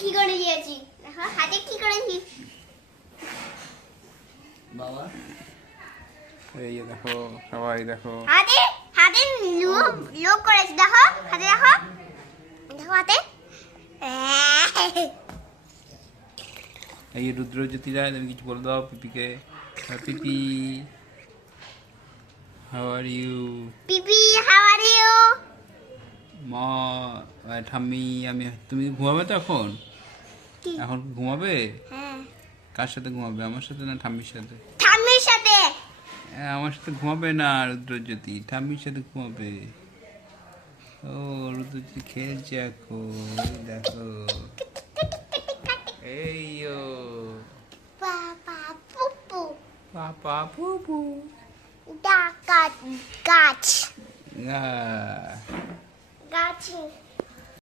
কি করে দিয়েছি দেখো হাতে কি করেছি বাবা এই দেখো সবাই দেখো হাতে হাতে লোক করেছি দেখো হাতে দেখো দেখো হাতে এই রুদ্রজ্যোতি রায় তুমি কিছু বলে দাও পিপিকে Pipi how are you Pipi how are you মা ঠাম্মি আমি তুমি ঘুমাবে তো এখন কি এখন ঘুমাবে হ্যাঁ কার সাথে ঘুমাবে আমার সাথে না ঠাম্মির সাথে ঠাম্মির সাথে আমার সাথে ঘুমাবে না রুদ্রজ্যোতি ঠাম্মির সাথে ঘুমাবে ও রুদ্রজ্যোতি খেলছে এখন এই দেখো এই ও পাপা পুপু পাপা পুপু ডাকাত গাছ আহ গাছ